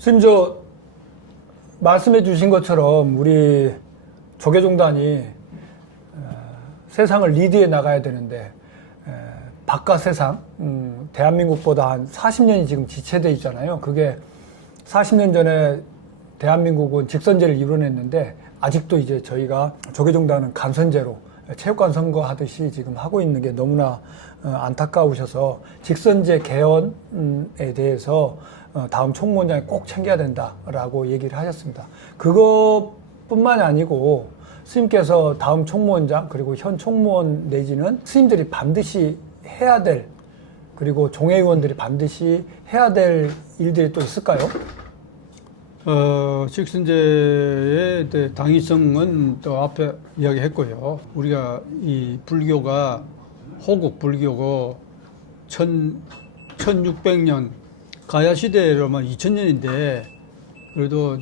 스님, 저 말씀해 주신 것처럼 우리 조계종단이 세상을 리드해 나가야 되는데 바깥 세상, 대한민국보다 한 40년이 지금 지체돼 있잖아요. 그게 40년 전에 대한민국은 직선제를 이뤄냈는데 아직도 이제 저희가 조계종단은 간선제로 체육관 선거하듯이 지금 하고 있는 게 너무나 안타까우셔서 직선제 개헌에 대해서 다음 총무원장이 꼭 챙겨야 된다라고 얘기를 하셨습니다. 그것뿐만이 아니고 스님께서 다음 총무원장 그리고 현 총무원 내지는 스님들이 반드시 해야 될, 그리고 종회의원들이 반드시 해야 될 일들이 또 있을까요? 직선제의 당위성은 또 앞에 이야기했고요. 우리가 이 불교가 호국 불교고 1600년 가야 시대로만 2000년인데 그래도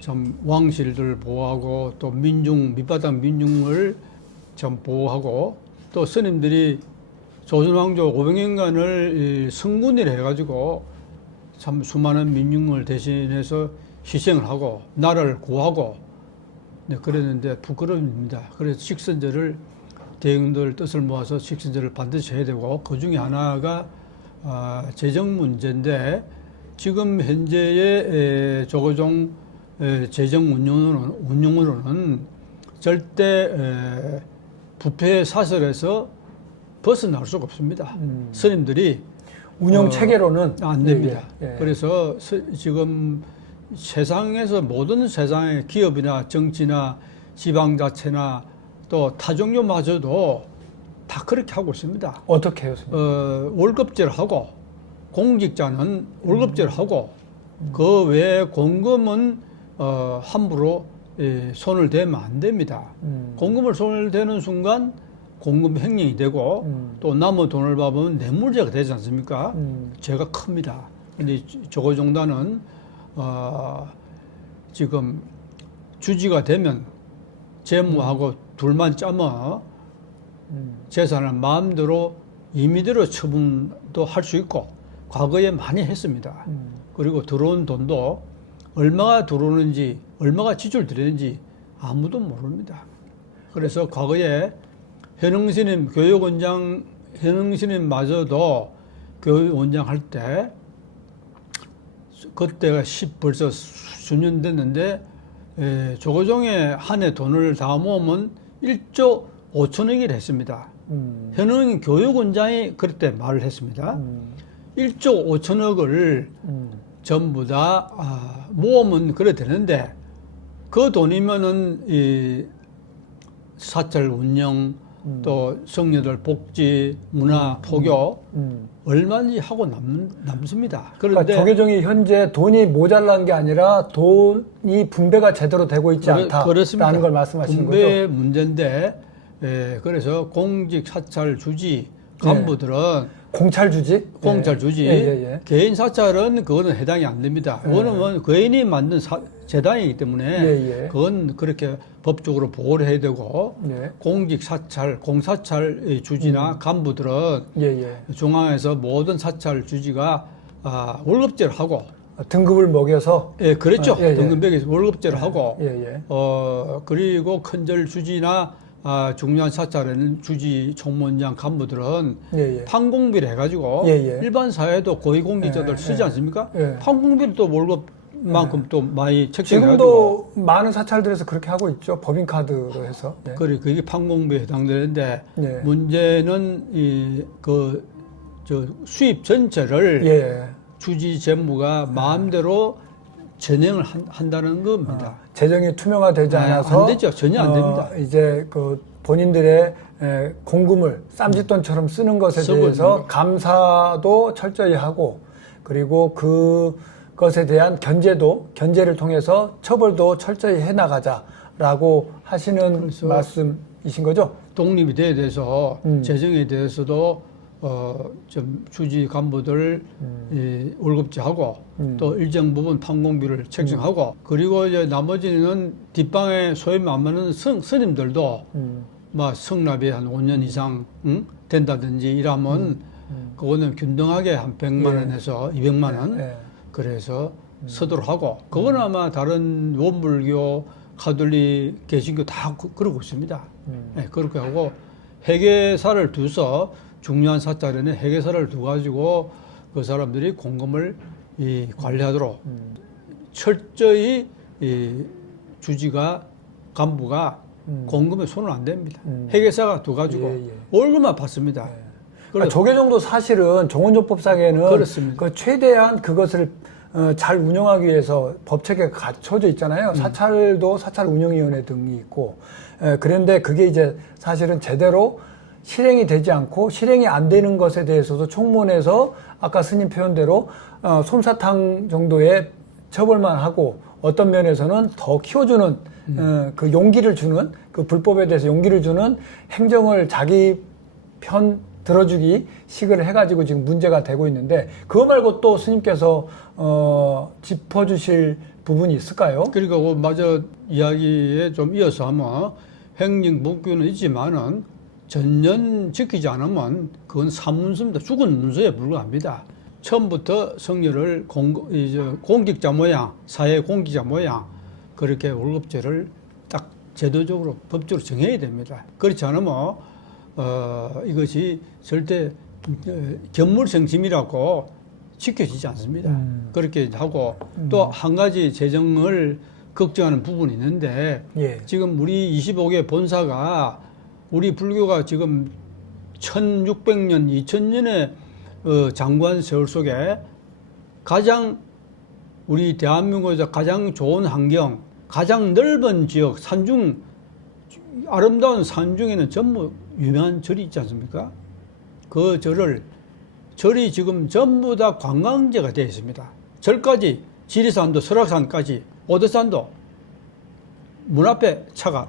참 왕실들 보호하고 또 밑바닥 민중을 참 보호하고 또 스님들이 조선왕조 500년간을 성군이라 해가지고 참 수많은 민중을 대신해서 희생을 하고 나라를 구하고 그랬는데 부끄러움입니다. 그래서 직선제를 대행들 뜻을 모아서 직선제를 반드시 해야 되고 그 중에 하나가 재정 문제인데 지금 현재의 조계종 재정 운영으로는 절대 부패 사설에서 벗어날 수가 없습니다. 스님들이 운영 체계로는 안 됩니다. 예. 그래서 지금 세상에서 모든 세상의 기업이나 정치나 지방자치나 또 타종교마저도 다 그렇게 하고 있습니다. 어떻게 해요, 스님? 월급제를 하고 공직자는 월급제를 하고 그 외에 공금은 함부로 손을 대면 안 됩니다. 공금을 손을 대는 순간 공금 횡령이 되고 또 남은 돈을 받으면 뇌물죄가 되지 않습니까? 죄가 큽니다. 근데 조계종단은 지금 주지가 되면 재무하고 둘만 짜면 재산을 마음대로 임의대로 처분도 할 수 있고 과거에 많이 했습니다. 그리고 들어온 돈도 얼마가 들어오는지 얼마가 지출되는지 아무도 모릅니다. 그래서 과거에 현흥스님 교육원장 현흥스님마저도 교육원장 할 때 그때가 벌써 수년 됐는데 조계종에 한 해 돈을 다 모으면 1조 5천억이라 했습니다. 현흥 교육원장이 그때 말을 했습니다. 1조 5천억을 전부 다 모으면 그래 되는데 그 돈이면은 이 사찰 운영 또 성녀들 복지, 문화, 포교 얼마든지 하고 남습니다. 그런데 그러니까 조계종이 현재 돈이 모자란 게 아니라 돈이 분배가 제대로 되고 있지 않다라는 걸 말씀하시는 거죠? 분배 문제인데 그래서 공직, 사찰, 주지 간부들은 공찰주지? 공찰주지 개인 사찰은 그거는 해당이 안 됩니다. 왜냐면 개인이 만든 재단이기 때문에 그건 그렇게 법적으로 보호를 해야 되고 공직 사찰, 공사찰 주지나 간부들은 중앙에서 모든 사찰 주지가 월급제를 하고 등급을 먹여서 그렇죠. 등급 매겨서 월급제를 하고 그리고 큰절 주지나 중요한 사찰에는 주지 총무원장 간부들은 판공비를 해가지고 일반 사회도 고위공직자들 쓰지 않습니까? 판공비를 또 월급만큼 또 많이 책정해가지고 지금도 많은 사찰들에서 그렇게 하고 있죠. 법인카드로 해서. 그게 판공비에 해당되는데 문제는 수입 전체를 주지 재무가 마음대로 전행을 한다는 겁니다. 재정이 투명화되지 않아서 안 되죠. 전혀 안 됩니다. 이제 그 본인들의 공금을 쌈짓돈처럼 쓰는 것에 대해서 감사도 철저히 하고 그리고 그것에 대한 견제를 통해서 처벌도 철저히 해나가자라고 하시는 말씀이신 거죠? 독립이 돼야 돼서 재정에 대해서도 좀 주지 간부들 월급제하고 또 일정 부분 판공비를 책정하고 그리고 이제 나머지는 뒷방에 소위 안 맞는 스님들도 막 성납이 한 5년 이상 된다든지 이러면 그거는 균등하게 한 100만 원에서 200만 원 그래서 서도록 하고 그건 아마 다른 원불교, 가톨릭, 개신교 다 그러고 있습니다. 네, 그렇게 하고 회계사를 두서 중요한 사찰에는 회계사를 두 가지고 그 사람들이 공금을 관리하도록 철저히 주지가 간부가 공금에 손을 안 댑니다. 회계사가 두 가지고 예, 예. 월급만 받습니다. 그러니까 조계종도 사실은 정원조법상에는 그렇습니다. 그 최대한 그것을 잘 운영하기 위해서 법체계가 갖춰져 있잖아요. 사찰도 사찰운영위원회 등이 있고, 그런데 그게 이제 사실은 제대로 실행이 되지 않고 실행이 안 되는 것에 대해서도 총무원에서 아까 스님 표현대로 솜사탕 정도의 처벌만 하고 어떤 면에서는 더 키워주는 그 용기를 주는 그 불법에 대해서 용기를 주는 행정을 자기 편 들어주기 식을 해가지고 지금 문제가 되고 있는데 그거 말고 또 스님께서 짚어주실 부분이 있을까요? 그러니까 그 마저 이야기에 좀 이어서 하면 행정복귀는 있지만은 전년 지키지 않으면 그건 사문서입니다. 죽은 문서에 불과합니다. 처음부터 성녀를 공직자 모양, 사회 공직자 모양 그렇게 월급제를 딱 제도적으로 법적으로 정해야 됩니다. 그렇지 않으면 이것이 절대 견물성심이라고 지켜지지 않습니다. 그렇게 하고 또 한 가지 재정을 걱정하는 부분이 있는데 예. 지금 우리 25개 본사가 우리 불교가 지금 1600년, 2000년의 장관 세월 속에 가장 우리 대한민국에서 가장 좋은 환경, 가장 넓은 지역, 산중, 아름다운 산중에는 전부 유명한 절이 있지 않습니까? 그 절이 지금 전부 다 관광지가 되어 있습니다. 절까지, 지리산도, 설악산까지, 오대산도 문 앞에 차가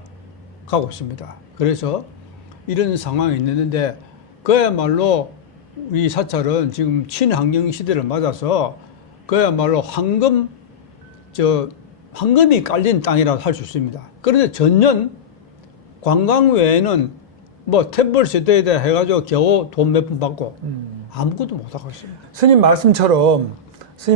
가고 있습니다. 그래서 이런 상황이 있는데 그야말로 우리 사찰은 지금 친환경 시대를 맞아서 그야말로 황금이 깔린 땅이라고 할 수 있습니다. 그런데 전년 관광 외에는 뭐 템플 세대에 대해 해가지고 겨우 돈 몇 푼 받고 아무것도 못하고 있습니다. 스님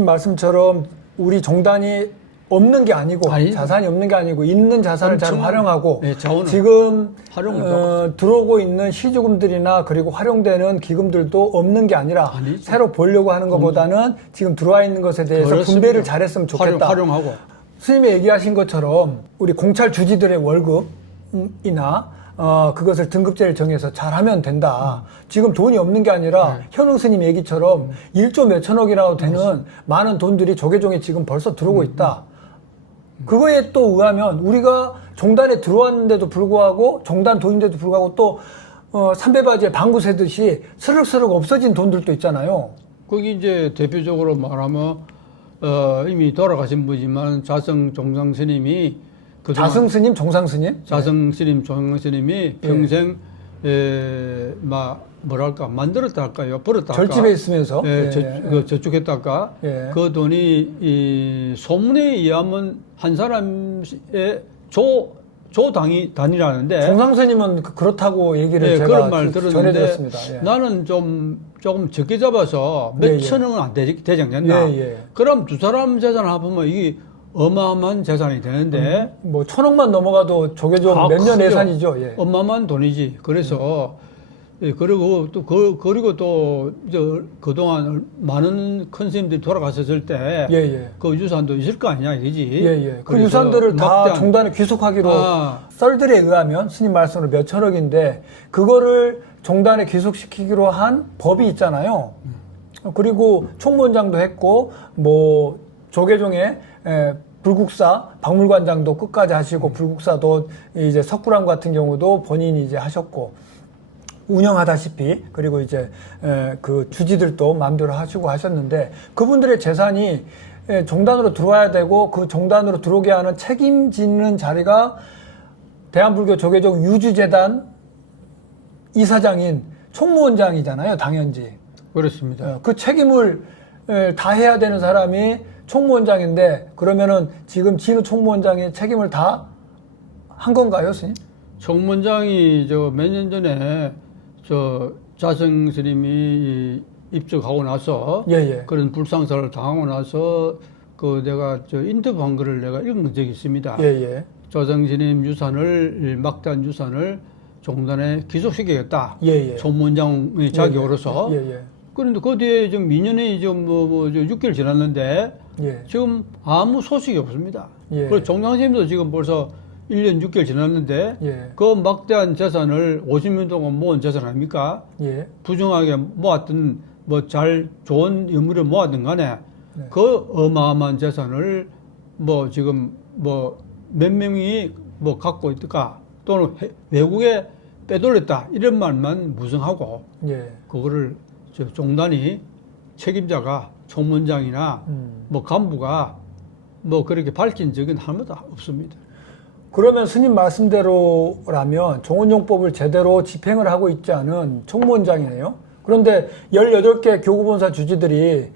말씀처럼 우리 종단이 없는 게 아니고 자산이 없는 게 아니고 있는 자산을 잘 활용하고 네, 지금 활용을 들어오고 있는 시주금들이나 그리고 활용되는 기금들도 없는 게 아니라 아니죠. 새로 보려고 하는 것보다는 지금 들어와 있는 것에 대해서 그렇습니다. 분배를 잘했으면 좋겠다. 활용하고 스님이 얘기하신 것처럼 우리 공찰 주지들의 월급이나 그것을 등급제를 정해서 잘하면 된다. 지금 돈이 없는 게 아니라 현웅 스님 얘기처럼 1조 몇천억이라도 되는 많은 돈들이 조계종에 지금 벌써 들어오고 있다. 그거에 또 의하면 우리가 종단에 들어왔는데도 불구하고 종단 돈인데도 불구하고 또 삼배바지에 방구 새듯이 스륵스륵 없어진 돈들도 있잖아요. 거기 이제 대표적으로 말하면 이미 돌아가신 분이지만 자성 종상 스님이 자성 스님, 종상 스님? 자성 스님, 종상 스님이 평생 뭐랄까 만들었다 할까요? 벌었다 할까? 절집에 있으면서 저축했다 할까? 그 돈이 이 소문에 의하면 한 사람의 조 단위라는데 종상 스님은 그렇다고 얘기를 제가 그런 말 들었는데 전해드렸습니다. 나는 조금 적게 잡아서 몇 천억은 안 되지 않겠나? 그럼 두 사람 재산을 합하면 이게 어마어마한 재산이 되는데 뭐 1,000억만 넘어가도 조계종 몇 년 예산이죠. 어마어마한 돈이지. 그래서 그리고 또 그리고 또 그동안 많은 큰 스님들이 돌아가셨을 때 그 유산도 있을 거 아니냐 이거지. 그 유산들을 다 종단에 귀속하기로 썰들에 의하면 스님 말씀으로 몇 천억인데 그거를 종단에 귀속시키기로 한 법이 있잖아요. 그리고 총무원장도 했고 뭐 조계종에 불국사 박물관장도 끝까지 하시고 불국사도 이제 석굴암 같은 경우도 본인이 이제 하셨고 운영하다시피 그리고 이제 그 주지들도 마음대로 하시고 하셨는데 그분들의 재산이 종단으로 들어와야 되고 그 종단으로 들어오게 하는 책임지는 자리가 대한불교 조계종 유주재단 이사장인 총무원장이잖아요, 당연지. 그렇습니다. 그 책임을 다 해야 되는 사람이 총무원장인데 그러면은 지금 진우 총무원장의 책임을 다 한 건가요, 스님? 총무원장이 몇 년 전에 자성 스님이 입적하고 나서 예, 예. 그런 불상사를 당하고 나서 그 내가 저 인터뷰한 거를 내가 읽은 적이 있습니다. 예, 예. 조정진님 유산을 막대한 유산을 종단에 기속시키겠다. 예, 예. 총무원장의 자격으로서. 예, 예. 그런데 그 뒤에 좀 2년이 좀 6개월 지났는데 예. 지금 아무 소식이 없습니다. 예. 그리고 종장선생님도 지금 벌써 1년 6개월 지났는데 예. 그 막대한 재산을 50년 동안 모은 재산 아닙니까? 예. 부정하게 모았던 뭐 잘 좋은 의무를 모았든 간에 네. 그 어마어마한 재산을 뭐 지금 뭐 몇 명이 뭐 갖고 있을까 또는 외국에 빼돌렸다 이런 말만 무성하고 예. 그거를 저 종단이 책임자가 총무원장이나 뭐 간부가 뭐 그렇게 밝힌 적은 한 번도 없습니다. 그러면 스님 말씀대로라면 종원용법을 제대로 집행을 하고 있지 않은 총무원장이네요. 그런데 18개 교구본사 주지들이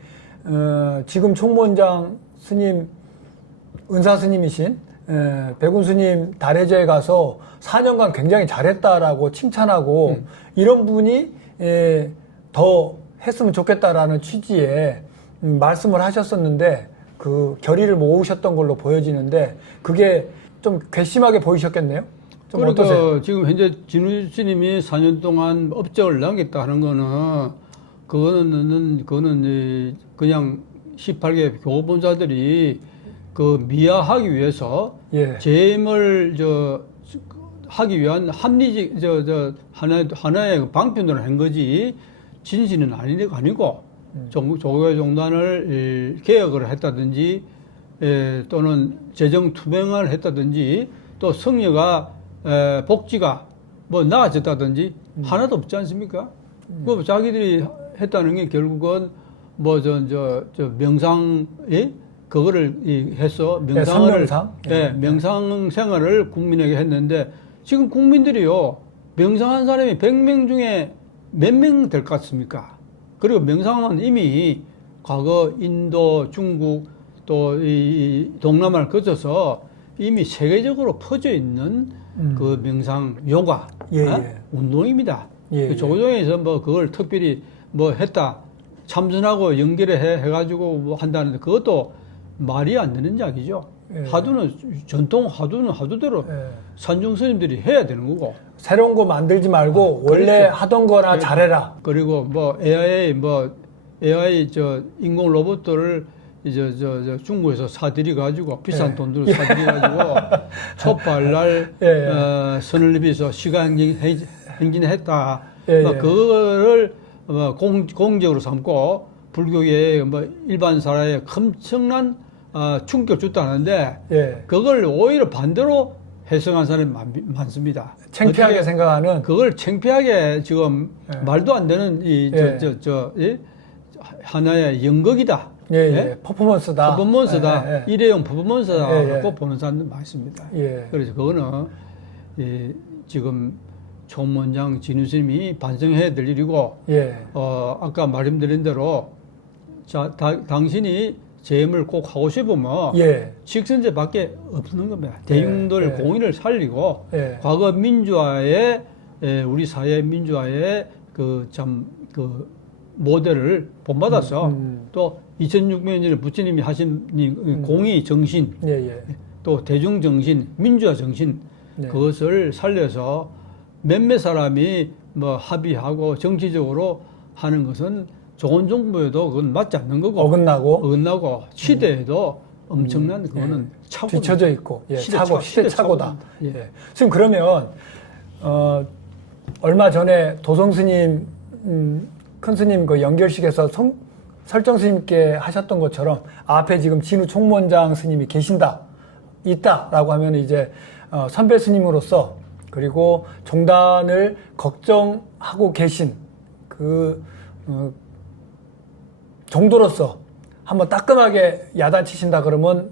지금 총무원장 스님, 은사 스님이신 백운 스님 달해제에 가서 4년간 굉장히 잘했다라고 칭찬하고 이런 분이 더 했으면 좋겠다라는 취지의 말씀을 하셨었는데 그 결의를 모으셨던 걸로 보여지는데 그게 좀 괘씸하게 보이셨겠네요? 좀 그러니까 어떠세요? 지금 현재 진우 스님이 4년 동안 업적을 남겼다 하는 거는 그거는 그냥 18개 교본자들이 그 미화하기 위해서 예. 재임을 하기 위한 합리적 하나의 방편으로 한 거지 진실은 아니고 조교회 종단을 개혁을 했다든지 또는 재정 투명화를 했다든지 또 성녀가 복지가 뭐 나아졌다든지 하나도 없지 않습니까? 그 자기들이 했다는 게 결국은 뭐 저 명상에 그거를 해서 명상을 삼명상? 명상 생활을 국민에게 했는데 지금 국민들이요 명상한 사람이 100명 중에 몇 명 될 것 같습니까? 그리고 명상은 이미 과거 인도, 중국 또 이 동남아를 거쳐서 이미 세계적으로 퍼져 있는 그 명상 요가 예, 예. 운동입니다. 예, 그 예. 조교동에서 뭐 그걸 특별히 뭐 했다 참선하고 연결해 해가지고 뭐 한다는데 그것도 말이 안 되는 이야기죠. 예. 하두는 전통 하두대로 예. 산중 스님들이 해야 되는 거고. 새로운 거 만들지 말고 원래 그렇죠. 하던 거나 그렇죠. 잘해라. 그리고 뭐 AI 저 인공 로봇들을 이제 저 중국에서 사들이 가지고 비싼 예. 돈으로 사들이 가지고 촛발날 예, 예. 선을 입혀서 시간 행진했다. 예, 뭐 예. 그거를 공적으로 삼고 불교계 뭐 일반 사회에 엄청난 충격을 줬다는데 예. 그걸 오히려 반대로 해석한 사람이 많습니다. 창피하게 어떻게 생각하는. 그걸 창피하게 지금 예. 말도 안 되는 예. 하나의 연극이다. 예, 예. 퍼포먼스다. 퍼포먼스다. 예, 예. 일회용 퍼포먼스다. 예, 예. 라고 보는 사람도 많습니다. 예. 그래서 그거는 지금 총무원장 진우 스님이 반성해야 될 일이고 예. 아까 말씀드린 대로 당신이 재임을 꼭 하고 싶으면 예. 직선제밖에 없는 겁니다. 대중들 예. 공의를 살리고 예. 과거 민주화의 우리 사회 민주화의 그 모델을 본받아서 또 2600년에 부처님이 하신 이 공의 정신, 예, 예. 또 대중 정신, 민주화 정신 네. 그것을 살려서 몇몇 사람이 뭐 합의하고 정치적으로 하는 것은 좋은 정부에도 그건 맞지 않는 거고 어긋나고 시대에도 엄청난 그거는 착오 뒤쳐져 있고 예. 시대 착오다. 예. 예. 지금 그러면 얼마 전에 도성 스님 큰 스님 그 연결식에서 설정 스님께 하셨던 것처럼 앞에 지금 진우 총무원장 스님이 있다라고 하면 이제 선배 스님으로서 그리고 종단을 걱정하고 계신 그 정도로서 한번 따끔하게 야단치신다 그러면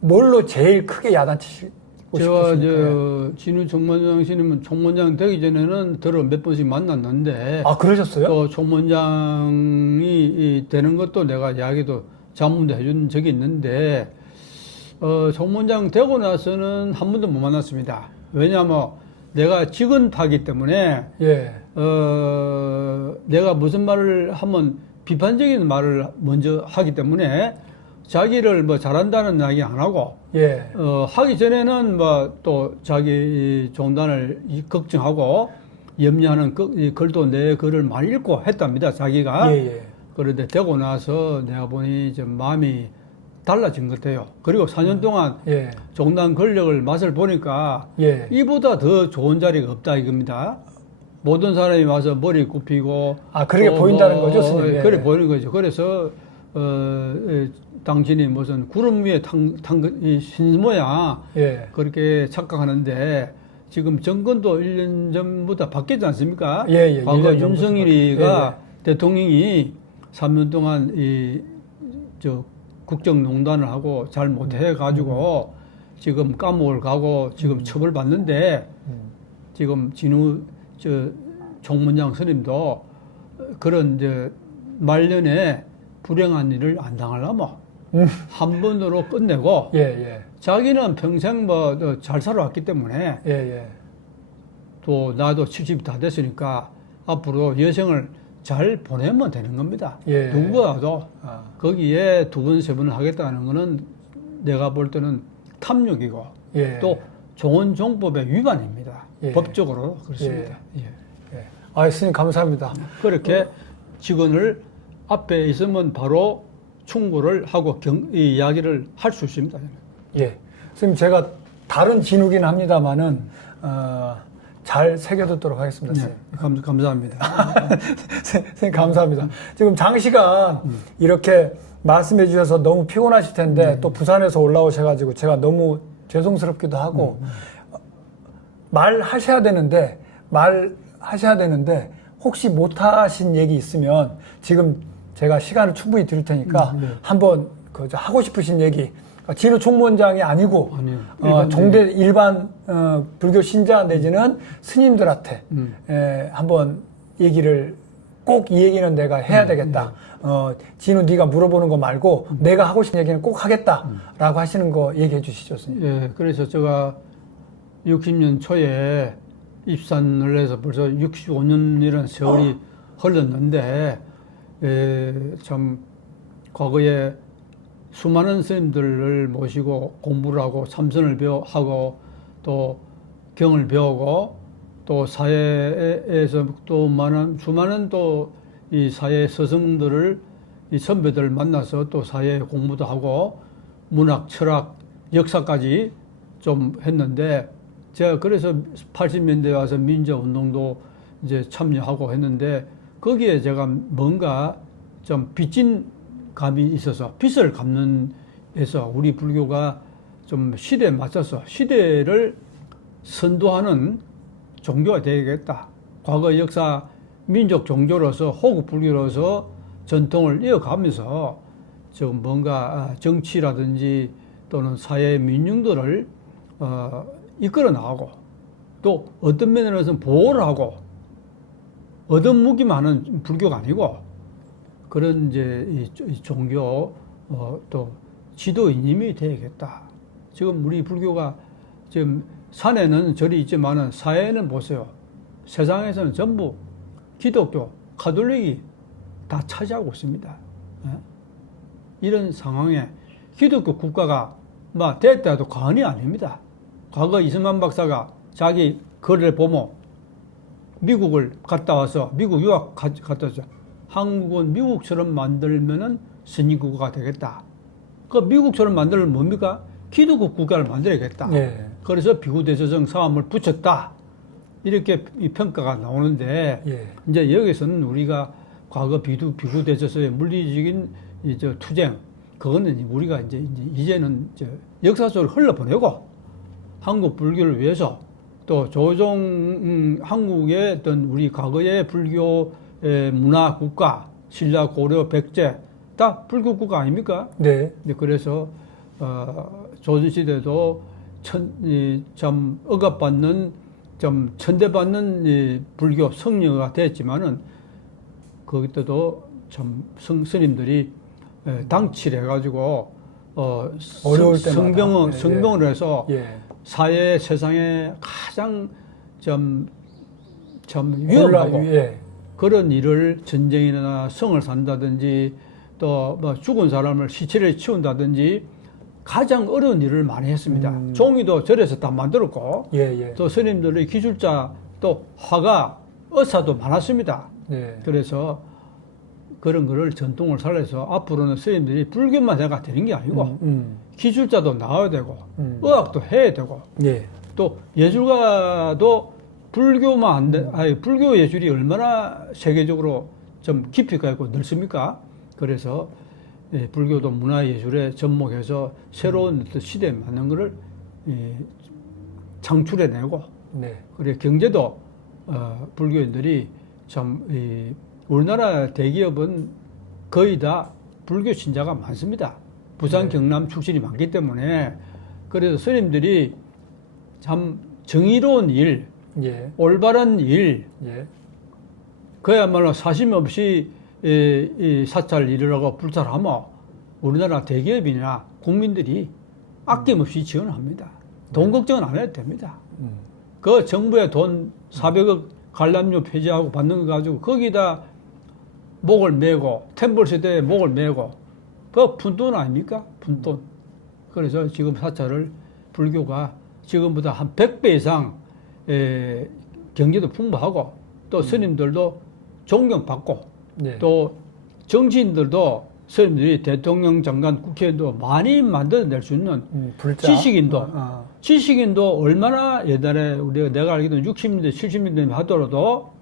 뭘로 제일 크게 야단치시고 제가 싶으십니까? 진우 총무원장 스님은 총무원장 되기 전에는 들어 몇 번씩 만났는데 아 그러셨어요? 또 총무원장이 되는 것도 내가 이야기도 자문도 해준 적이 있는데 총무원장 되고 나서는 한 번도 못 만났습니다. 왜냐하면 내가 직언파기 때문에 예. 내가 무슨 말을 하면 비판적인 말을 먼저 하기 때문에 자기를 뭐 잘한다는 이야기 안 하고 예. 하기 전에는 뭐 또 자기 종단을 걱정하고 염려하는 글도 내 글을 많이 읽고 했답니다. 자기가. 예, 예. 그런데 되고 나서 내가 보니 좀 마음이 달라진 것 같아요. 그리고 4년 동안 예. 종단 권력을 맛을 보니까 예. 이보다 더 좋은 자리가 없다 이겁니다. 모든 사람이 와서 머리 굽히고 아, 그렇게 또 보인다는 거죠, 스님? 예. 그래 보이는 거죠. 그래서 당신이 무슨 구름 위에 신 모양 예. 그렇게 착각하는데 지금 정권도 1년 전보다 바뀌지 않습니까? 예, 예. 과거 1년 전부터 윤석열이가 예, 대통령이 3년 동안 국정농단을 하고 잘 못해 가지고 지금 감옥을 가고 지금 처벌받는데 지금 진우 총무장 스님도 그런 말년에 불행한 일을 안 당하려면 한 번으로 끝내고 예, 예. 자기는 평생 뭐 잘 살아왔기 때문에 예, 예. 또 나도 70이 다 됐으니까 앞으로 여생을 잘 보내면 되는 겁니다. 예. 누구라도 아. 거기에 두 번, 세 번을 하겠다는 거는 내가 볼 때는 탐욕이고 예. 또 좋은 정법의 위반입니다. 예. 법적으로 그렇습니다. 예. 예. 아, 스님 감사합니다. 그렇게 직원을 앞에 있으면 바로 충고를 하고 이 이야기를 할 수 있습니다. 예. 스님 제가 다른 진우긴 합니다만은 잘 새겨듣도록 하겠습니다. 네, 스님. 감사합니다. 선생님 감사합니다. 지금 장시간 이렇게 말씀해 주셔서 너무 피곤하실 텐데 또 부산에서 올라오셔가지고 제가 너무 죄송스럽기도 하고 말하셔야 되는데 혹시 못하신 얘기 있으면 지금 제가 시간을 충분히 드릴 테니까 네. 한번 하고 싶으신 얘기 진우 총무원장이 아니고 아니요. 일반 불교 신자 내지는 스님들한테 한번 얘기를 꼭 이 얘기는 내가 해야 되겠다. 진우 네가 물어보는 거 말고 내가 하고 싶은 얘기는 꼭 하겠다라고 하시는 거 얘기해 주시죠, 스님. 예, 그래서 제가 60년 초에 입산을 해서 벌써 65년이라는 세월이 흘렀는데 참 과거에 수많은 스님들을 모시고 공부를 하고 참선을 하고 또 경을 배우고 또 사회에서 또 수많은 또 이 사회 스승들을 이 선배들을 만나서 또 사회 공부도 하고 문학, 철학, 역사까지 좀 했는데 제가 그래서 80년대에 와서 민주운동도 이제 참여하고 했는데 거기에 제가 뭔가 좀 빚진 감이 있어서 빚을 갚는 데서 우리 불교가 좀 시대에 맞춰서 시대를 선도하는 종교가 되겠다. 과거 역사 민족 종교로서 호국 불교로서 전통을 이어가면서 좀 뭔가 정치라든지 또는 사회 민중들을 이끌어 나가고 또 어떤 면에서는 보호를 하고 얻어무기만 하는 불교가 아니고 그런 이제 이 종교 또 지도인님이 되야겠다. 지금 우리 불교가 지금 산에는 절이 있지만은 사회는 보세요. 세상에서는 전부 기독교, 가톨릭이 다 차지하고 있습니다. 이런 상황에 기독교 국가가 막 됐다 해도 과언이 아닙니다. 과거 이승만 박사가 자기 글을 보면 미국을 갔다 와서 미국 유학 갔다 와서 한국은 미국처럼 만들면은 선진국가가 되겠다. 그 미국처럼 만들면 뭡니까? 기독교 국가를 만들어야겠다. 예. 그래서 비구대제정 사함을 붙였다. 이렇게 이 평가가 나오는데 예. 이제 여기서는 우리가 과거 비구대제서의 물리적인 투쟁 그거는 우리가 이제는 역사 속으로 흘러보내고 한국 불교를 위해서 또 조종 한국의 어떤 우리 과거의 불교 문화 국가 신라 고려 백제 다 불교 국가 아닙니까? 네. 그래서 조선시대도 참 억압받는 좀 천대받는 이 불교 성녀가 됐지만은 거기서도 참 스님들이 당치를 해가지고 어려울 때마다 성병을 해서 예. 사회 세상에 가장 참 위험하고 예. 그런 일을 전쟁이나 성을 산다든지 또 뭐 죽은 사람을 시체를 치운다든지 가장 어려운 일을 많이 했습니다. 종이도 절에서 다 만들었고 예, 예. 또 스님들의 기술자 또 화가 의사도 많았습니다. 예. 그래서 그런 거를 전통을 살려서 앞으로는 스님들이 불교만 해가 되는 게 아니고 기술자도 나와야 되고 의학도 해야 되고 예. 또 예술가도 불교만 안 돼, 아니 불교 예술이 얼마나 세계적으로 좀 깊이가 있고 넓습니까? 그래서 예, 불교도 문화예술에 접목해서 새로운 어떤 시대에 맞는 것을 창출해내고 네. 그리고 경제도 불교인들이 참 우리나라 대기업은 거의 다 불교 신자가 많습니다. 부산, 경남 출신이 많기 때문에 그래서 스님들이 참 정의로운 일, 예. 올바른 일, 예. 그야말로 사심 없이 이 사찰 일을 불살하면 우리나라 대기업이나 국민들이 아낌없이 지원합니다. 돈 걱정은 안 해도 됩니다. 그 정부의 돈 400억 관람료 폐지하고 받는 거 가지고 거기다 목을 메고 템플 시대에 목을 메고 그 푼돈 아닙니까? 푼돈. 그래서 지금 사찰을 불교가 지금보다 한 100배 이상 경제도 풍부하고 또 스님들도 존경받고 네. 또 정치인들도 스님들이 대통령, 장관, 국회의원도 많이 만들어낼 수 있는 불자. 지식인도 지식인도 얼마나 옛날에 내가 알기로는 60년대, 70년대 하더라도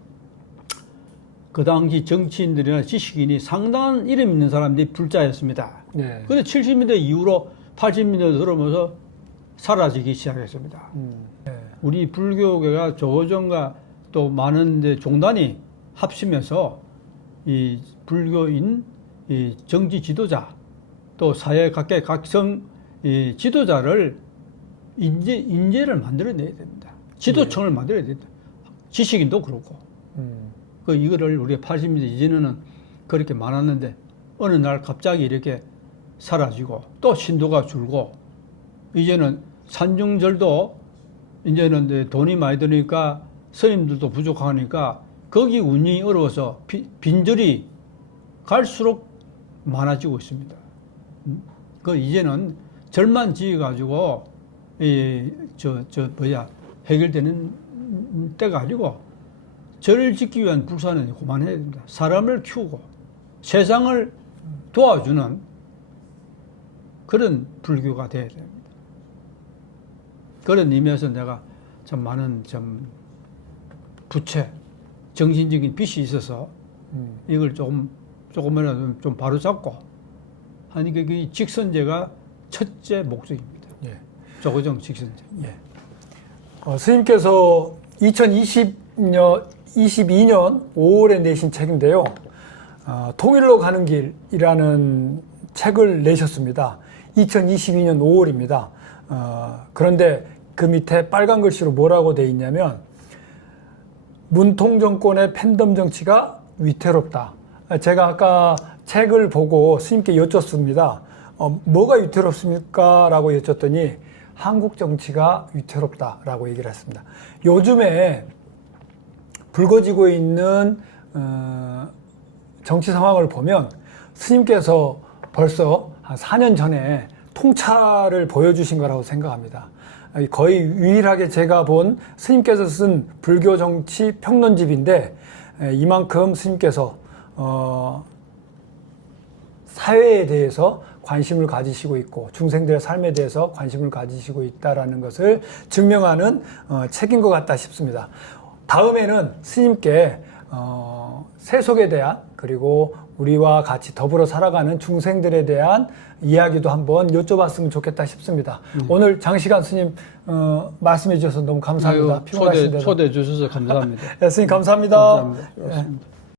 그 당시 정치인들이나 지식인이 상당한 이름 있는 사람들이 불자였습니다. 네. 그런데 70년대 이후로 80년대 들어오면서 사라지기 시작했습니다. 네. 우리 불교계가 조고종과 또 많은 이제 종단이 합심해서 이 불교인 이 정치 지도자 또 사회 각계 각성 이 지도자를 인재를 만들어내야 됩니다. 지도청을 만들어야 된다. 지식인도 그렇고. 그 이거를 우리가 80년대 이전에는 그렇게 많았는데 어느 날 갑자기 이렇게 사라지고 또 신도가 줄고 이제는 산중절도 이제는 돈이 많이 드니까 스님들도 부족하니까 거기 운영이 어려워서 빈절이 갈수록 많아지고 있습니다. 그 이제는 절만 지어가지고 해결되는 때가 아니고 절을 짓기 위한 불사는 그만해야 됩니다. 사람을 키우고 세상을 도와주는 그런 불교가 돼야 됩니다. 그런 의미에서 내가 참 많은 좀 부채, 정신적인 빚이 있어서 이걸 조금이라도 좀 바로잡고 하니 그 직선제가 첫째 목적입니다. 예. 조고종 직선제. 예. 스님께서 2022년 5월에 내신 책인데요. 통일로 가는 길이라는 책을 내셨습니다. 2022년 5월입니다. 그런데 그 밑에 빨간 글씨로 뭐라고 돼 있냐면 문통 정권의 팬덤 정치가 위태롭다. 제가 아까 책을 보고 스님께 여쭙습니다. 뭐가 위태롭습니까? 라고 여쭙더니 한국 정치가 위태롭다라고 얘기를 했습니다. 요즘에 불거지고 있는 정치 상황을 보면 스님께서 벌써 한 4년 전에 통찰을 보여주신 거라고 생각합니다. 거의 유일하게 제가 본 스님께서 쓴 불교 정치 평론집인데 이만큼 스님께서 사회에 대해서 관심을 가지시고 있고 중생들의 삶에 대해서 관심을 가지시고 있다는 것을 증명하는 책인 것 같다 싶습니다. 다음에는 스님께 세속에 대한 그리고 우리와 같이 더불어 살아가는 중생들에 대한 이야기도 한번 여쭤봤으면 좋겠다 싶습니다. 오늘 장시간 스님 말씀해 주셔서 너무 감사합니다. 초대해 주셔서 감사합니다. 네, 스님 감사합니다. 감사합니다. 네.